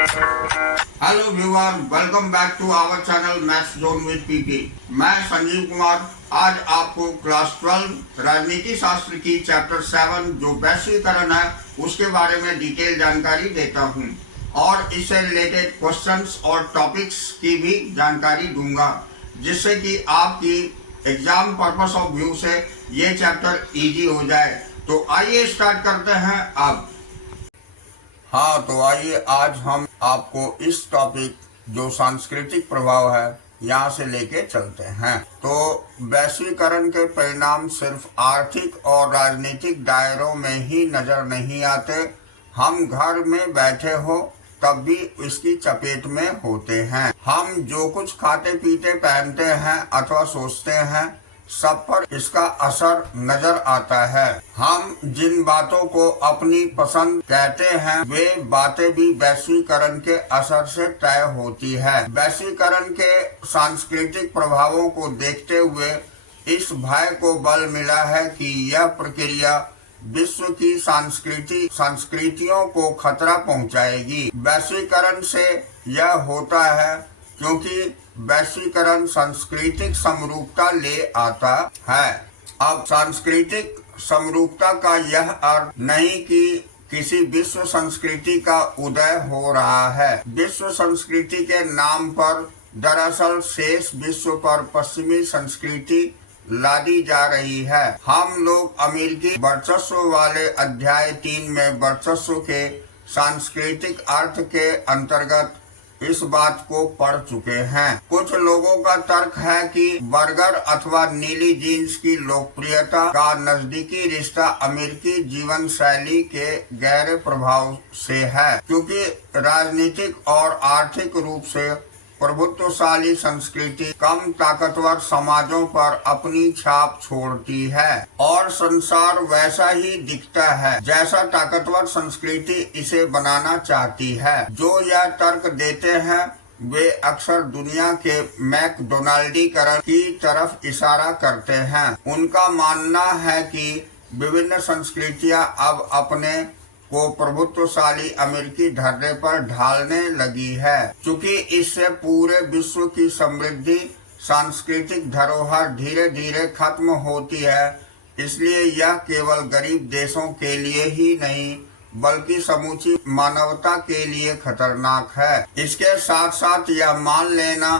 Hello viewer, welcome back to our channel maths zone with PP. मैं संजीव कुमार आज आपको class 12 राजनीति शास्त्र की चैप्टर 7 जो वैश्वीकरण है उसके बारे में डिटेल जानकारी देता हूं और इससे रिलेटेड क्वेश्चंस और टॉपिक्स की भी जानकारी दूंगा, जिससे कि आपकी एग्जाम पर्पस ऑफ व्यू से ये चैप्टर इजी हो जाए। तो आइए स्टार्ट करते हैं अब। हाँ, तो आइए आज हम आपको इस टॉपिक जो सांस्कृतिक प्रभाव है यहाँ से लेके चलते हैं। तो वैश्वीकरण के परिणाम सिर्फ आर्थिक और राजनीतिक दायरों में ही नजर नहीं आते, हम घर में बैठे हो तब भी इसकी चपेट में होते हैं। हम जो कुछ खाते पीते पहनते हैं अथवा सोचते हैं सब पर इसका असर नजर आता है। हम जिन बातों को अपनी पसंद कहते हैं वे बातें भी वैश्वीकरण के असर से तय होती है। वैश्वीकरण के सांस्कृतिक प्रभावों को देखते हुए इस भय को बल मिला है कि यह प्रक्रिया विश्व की संस्कृतियों को खतरा पहुंचाएगी। वैश्वीकरण से यह होता है क्योंकि वैश्वीकरण सांस्कृतिक समरूपता ले आता है। अब सांस्कृतिक समरूपता का यह अर्थ नहीं कि किसी विश्व संस्कृति का उदय हो रहा है। विश्व संस्कृति के नाम पर दरअसल शेष विश्व पर पश्चिमी संस्कृति लादी जा रही है। हम लोग अमेरिकी वर्चस्व वाले अध्याय 3 में वर्चस्व के सांस्कृतिक अर्थ के अंतर्गत इस बात को पढ़ चुके हैं। कुछ लोगों का तर्क है कि बर्गर अथवा नीली जीन्स की लोकप्रियता का नजदीकी रिश्ता अमेरिकी जीवन शैली के गहरे प्रभाव से है, क्योंकि राजनीतिक और आर्थिक रूप से प्रभुत्वशाली संस्कृति कम ताकतवर समाजों पर अपनी छाप छोड़ती है और संसार वैसा ही दिखता है जैसा ताकतवर संस्कृति इसे बनाना चाहती है। जो यह तर्क देते हैं वे अक्सर दुनिया के मैकडोनाल्डीकरण की तरफ इशारा करते हैं। उनका मानना है कि विभिन्न संस्कृतियां अब अपने को प्रभुत्वशाली अमेरिकी ढर्रे पर ढालने लगी है। चूंकि इससे पूरे विश्व की समृद्धि सांस्कृतिक धरोहर धीरे धीरे खत्म होती है, इसलिए यह केवल गरीब देशों के लिए ही नहीं बल्कि समूची मानवता के लिए खतरनाक है। इसके साथ साथ यह मान लेना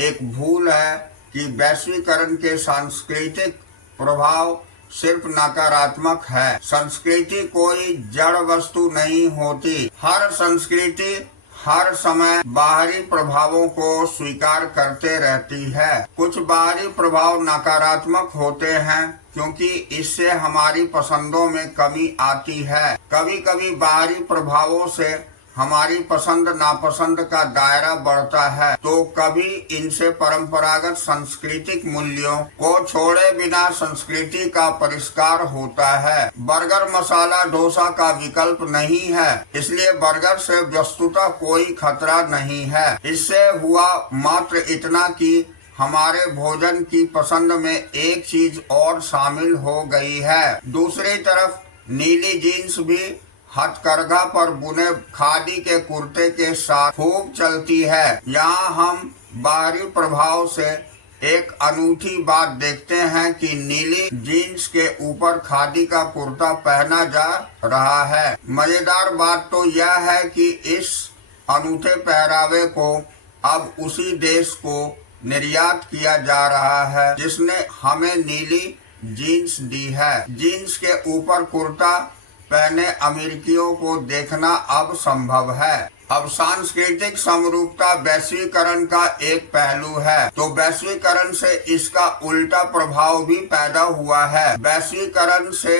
एक भूल है कि वैश्वीकरण के सांस्कृतिक प्रभाव सिर्फ नकारात्मक है। संस्कृति कोई जड़ वस्तु नहीं होती। हर संस्कृति हर समय बाहरी प्रभावों को स्वीकार करते रहती है। कुछ बाहरी प्रभाव नकारात्मक होते हैं क्योंकि इससे हमारी पसंदों में कमी आती है। कभी कभी बाहरी प्रभावों से हमारी पसंद नापसंद का दायरा बढ़ता है, तो कभी इनसे परंपरागत सांस्कृतिक मूल्यों को छोड़े बिना संस्कृति का परिष्कार होता है। बर्गर मसाला डोसा का विकल्प नहीं है, इसलिए बर्गर से वस्तुतः कोई खतरा नहीं है। इससे हुआ मात्र इतना कि हमारे भोजन की पसंद में एक चीज और शामिल हो गई है। दूसरी तरफ नीली जीन्स भी हथकरघा पर बुने खादी के कुर्ते के साथ खूब चलती है। यहाँ हम बाहरी प्रभाव से एक अनूठी बात देखते हैं कि नीली जीन्स के ऊपर खादी का कुर्ता पहना जा रहा है। मजेदार बात तो यह है कि इस अनूठे पहरावे को अब उसी देश को निर्यात किया जा रहा है जिसने हमें नीली जीन्स दी है। जीन्स के ऊपर कुर्ता पहने अमेरिकियों को देखना अब संभव है। अब सांस्कृतिक समरूपता वैश्वीकरण का एक पहलू है, तो वैश्वीकरण से इसका उल्टा प्रभाव भी पैदा हुआ है। वैश्वीकरण से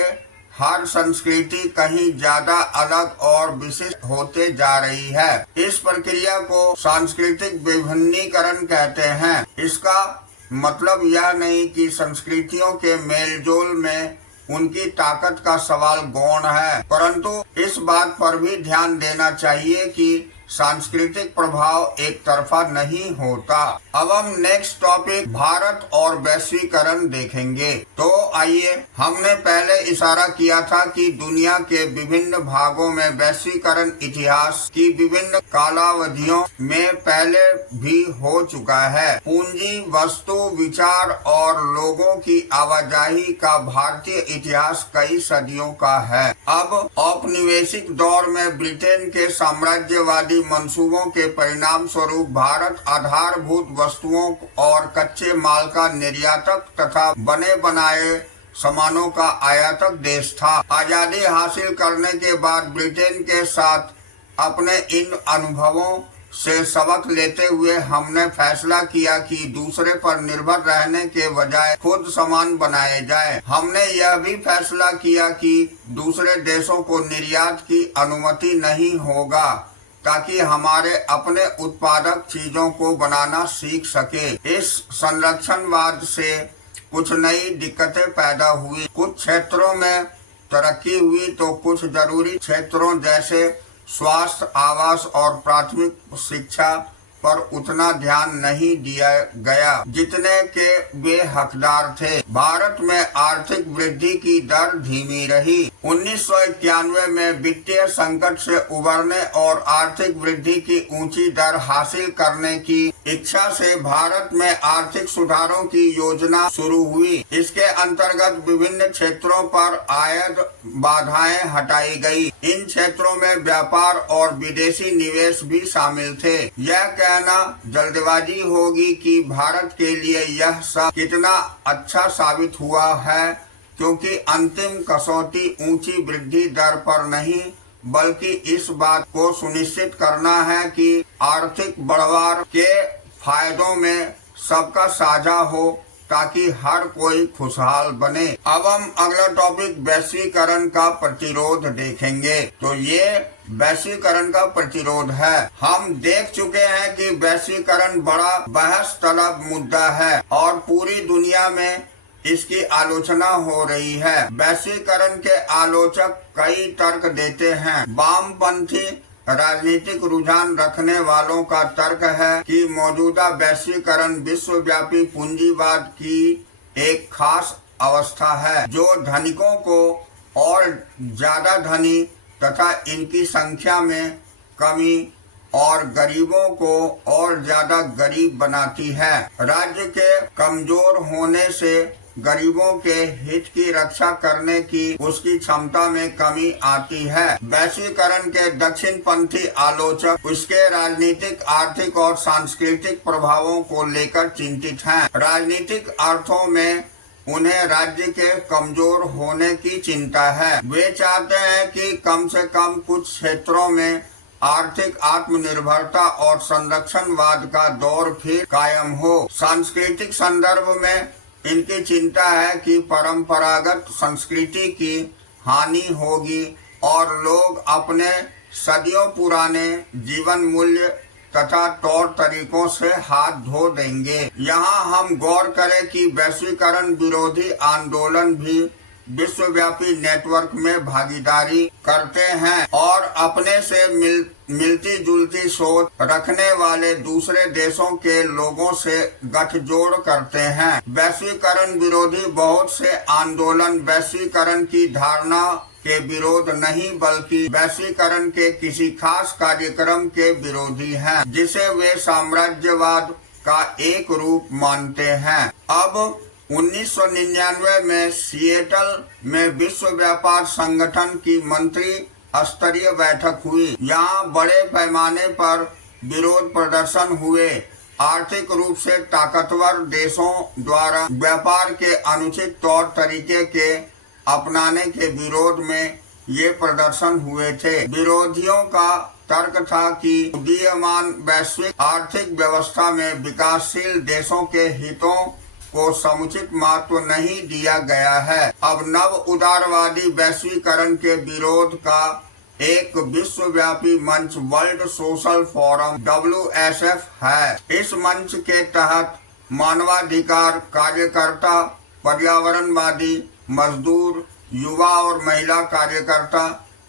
हर संस्कृति कहीं ज्यादा अलग और विशिष्ट होते जा रही है। इस प्रक्रिया को सांस्कृतिक विभिन्नीकरण कहते हैं। इसका मतलब यह नहीं कि संस्कृतियों के मेलजोल में उनकी ताकत का सवाल गौण है, परंतु इस बात पर भी ध्यान देना चाहिए कि सांस्कृतिक प्रभाव एक तरफा नहीं होता। अब हम नेक्स्ट टॉपिक भारत और वैश्वीकरण देखेंगे। तो आइए, हमने पहले इशारा किया था कि दुनिया के विभिन्न भागों में वैश्वीकरण इतिहास की विभिन्न कालावधियों में पहले भी हो चुका है। पूंजी, वस्तु, विचार और लोगों की आवाजाही का भारतीय इतिहास कई सदियों का है। अब औपनिवेशिक दौर में ब्रिटेन के साम्राज्यवादी मंसूबों के परिणाम स्वरूप भारत आधारभूत वस्तुओं और कच्चे माल का निर्यातक तथा बने बनाए सामानों का आयातक देश था। आजादी हासिल करने के बाद ब्रिटेन के साथ अपने इन अनुभवों से सबक लेते हुए हमने फैसला किया कि दूसरे पर निर्भर रहने के बजाय खुद सामान बनाए जाए। हमने यह भी फैसला किया कि दूसरे देशों को निर्यात की अनुमति नहीं होगा ताकि हमारे अपने उत्पादक चीजों को बनाना सीख सके। इस संरक्षणवाद से कुछ नई दिक्कतें पैदा हुई। कुछ क्षेत्रों में तरक्की हुई तो कुछ जरूरी क्षेत्रों जैसे स्वास्थ्य, आवास और प्राथमिक शिक्षा पर उतना ध्यान नहीं दिया गया जितने के वे हकदार थे। भारत में आर्थिक वृद्धि की दर धीमी रही। 1991 में वित्तीय संकट से उबरने और आर्थिक वृद्धि की ऊंची दर हासिल करने की इच्छा से भारत में आर्थिक सुधारों की योजना शुरू हुई। इसके अंतर्गत विभिन्न क्षेत्रों पर आयात बाधाएं हटाई गई। इन क्षेत्रों में व्यापार और विदेशी निवेश भी शामिल थे। यह कहना जल्दबाजी होगी कि भारत के लिए यह सब कितना अच्छा साबित हुआ है, क्योंकि अंतिम कसौटी ऊंची वृद्धि दर पर नहीं बल्कि इस बात को सुनिश्चित करना है कि आर्थिक बढ़वार के फायदों में सबका साझा हो ताकि हर कोई खुशहाल बने। अब हम अगला टॉपिक वैश्वीकरण का प्रतिरोध देखेंगे। तो ये वैश्वीकरण का प्रतिरोध है। हम देख चुके हैं कि वैश्वीकरण बड़ा बहस तलब मुद्दा है और पूरी दुनिया में इसकी आलोचना हो रही है। वैश्वीकरण के आलोचक कई तर्क देते हैं। वामपंथी राजनीतिक रुझान रखने वालों का तर्क है कि मौजूदा वैश्वीकरण विश्वव्यापी पूंजीवाद की एक खास अवस्था है जो धनिकों को और ज्यादा धनी तथा इनकी संख्या में कमी और गरीबों को और ज्यादा गरीब बनाती है। राज्य के कमजोर होने से गरीबों के हित की रक्षा करने की उसकी क्षमता में कमी आती है। वैश्वीकरण के दक्षिणपंथी आलोचक उसके राजनीतिक, आर्थिक और सांस्कृतिक प्रभावों को लेकर चिंतित हैं। राजनीतिक अर्थों में उन्हें राज्य के कमजोर होने की चिंता है। वे चाहते हैं कि कम से कम कुछ क्षेत्रों में आर्थिक आत्मनिर्भरता और संरक्षणवाद का दौर फिर कायम हो। सांस्कृतिक संदर्भ में इनकी चिंता है कि परंपरागत संस्कृति की हानि होगी और लोग अपने सदियों पुराने जीवन मूल्य तथा तौर तरीकों से हाथ धो देंगे। यहाँ हम गौर करें कि वैश्वीकरण विरोधी आंदोलन भी विश्वव्यापी नेटवर्क में भागीदारी करते हैं और अपने से मिलती जुलती सोच रखने वाले दूसरे देशों के लोगों से गठजोड़ करते हैं। वैश्वीकरण विरोधी बहुत से आंदोलन वैश्वीकरण की धारणा के विरोध नहीं बल्कि वैश्वीकरण के किसी खास कार्यक्रम के विरोधी हैं, जिसे वे साम्राज्यवाद का एक रूप मानते हैं। अब 1999 में सिएटल में विश्व व्यापार संगठन की मंत्री स्तरीय बैठक हुई। यहाँ बड़े पैमाने पर विरोध प्रदर्शन हुए। आर्थिक रूप से ताकतवर देशों द्वारा व्यापार के अनुचित तौर तरीके के अपनाने के विरोध में ये प्रदर्शन हुए थे। विरोधियों का तर्क था कि उदीयमान वैश्विक आर्थिक व्यवस्था में विकासशील देशों के हितों को समुचित महत्व नहीं दिया गया है। अब नव उदारवादी वैश्वीकरण के विरोध का एक विश्वव्यापी मंच वर्ल्ड सोशल फोरम WSF है। इस मंच के तहत मानवाधिकार कार्यकर्ता, पर्यावरणवादी, मजदूर, युवा और महिला कार्यकर्ता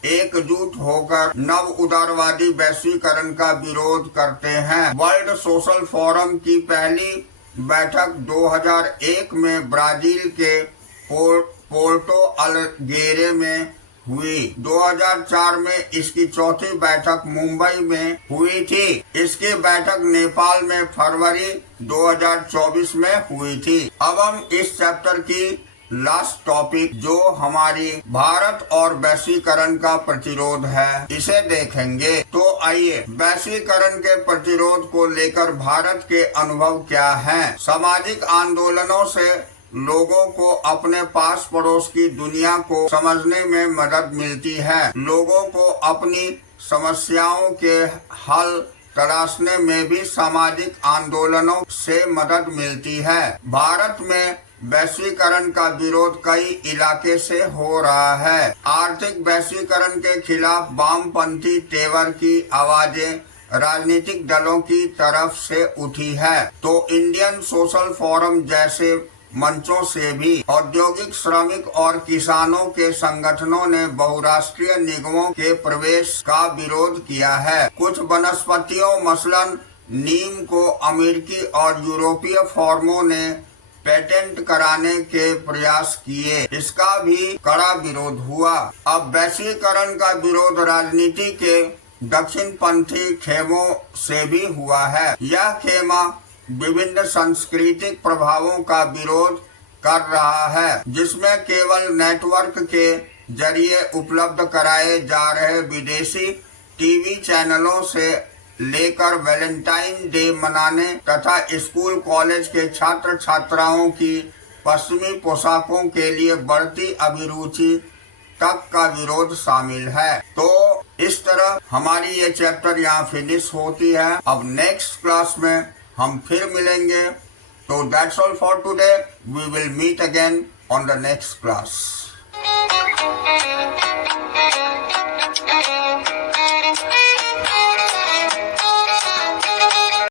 एकजुट होकर नव उदारवादी वैश्वीकरण का विरोध करते हैं। वर्ल्ड सोशल फोरम की पहली बैठक 2001 में ब्राजील के पोर्टो अलेग्रे में हुई। 2004 में इसकी चौथी बैठक मुंबई में हुई थी। इसकी बैठक नेपाल में फरवरी 2024 में हुई थी। अब हम इस चैप्टर की लास्ट टॉपिक जो हमारी भारत और वैश्वीकरण का प्रतिरोध है इसे देखेंगे। तो आइए वैश्वीकरण के प्रतिरोध को लेकर भारत के अनुभव क्या हैं? सामाजिक आंदोलनों से लोगों को अपने पास पड़ोस की दुनिया को समझने में मदद मिलती है। लोगों को अपनी समस्याओं के हल तलाशने में भी सामाजिक आंदोलनों से मदद मिलती है। भारत में वैश्वीकरण का विरोध कई इलाके से हो रहा है। आर्थिक वैश्वीकरण के खिलाफ वामपंथी तेवर की आवाजें राजनीतिक दलों की तरफ से उठी है, तो इंडियन सोशल फोरम जैसे मंचों से भी औद्योगिक, श्रमिक और किसानों के संगठनों ने बहुराष्ट्रीय निगमों के प्रवेश का विरोध किया है। कुछ वनस्पतियों मसलन नीम को अमेरिकी और यूरोपीय फर्मों ने पेटेंट कराने के प्रयास किए, इसका भी कड़ा विरोध हुआ। अब वैश्वीकरण का विरोध राजनीति के दक्षिणपंथी खेमों से भी हुआ है। यह खेमा विभिन्न सांस्कृतिक प्रभावों का विरोध कर रहा है, जिसमें केवल नेटवर्क के जरिए उपलब्ध कराए जा रहे विदेशी टीवी चैनलों से लेकर वैलेंटाइन डे मनाने तथा स्कूल कॉलेज के छात्र छात्राओं की पश्चिमी पोशाकों के लिए बढ़ती अभिरुचि तक का विरोध शामिल है। तो इस तरह हमारी ये चैप्टर यहाँ फिनिश होती है। अब नेक्स्ट क्लास में हम फिर मिलेंगे। तो that's all for today. We will meet again on the next class.